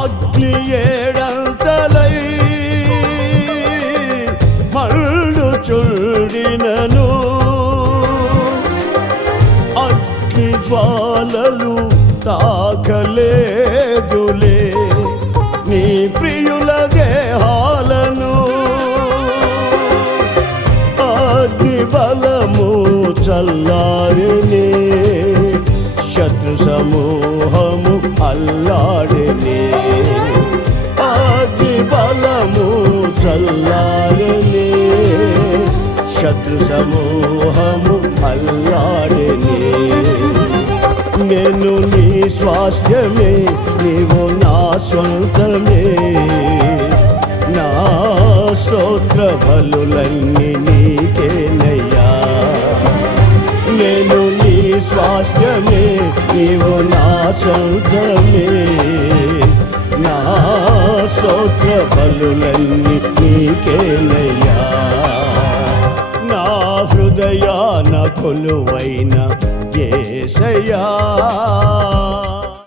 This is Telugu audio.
అగ్ని ఏడంతలై మండుచుండినను అగ్ని జ్వాలలు తాకలేదులే నీ ప్రియుల దేహాలను. అగ్ని బలము చల్లారినే శత్రు సమూహము అల్లాడినే. అగ్ని బలము చల్లారినే శత్రు సమూహము అల్లాడినే. నేను నీ స్వాస్థ్యమే, నీవు నా స్వంతమే. నా స్తోత్ర బలులన్నీ నీకేనయ్యా. నేను నీ స్వాస్థ్యమే, నీవు నా స్వంతమే. నా స్తోత్ర బలులన్నీ నీకేనయ్యా. నా హృదయాన కొలువైన యేసయ్యా.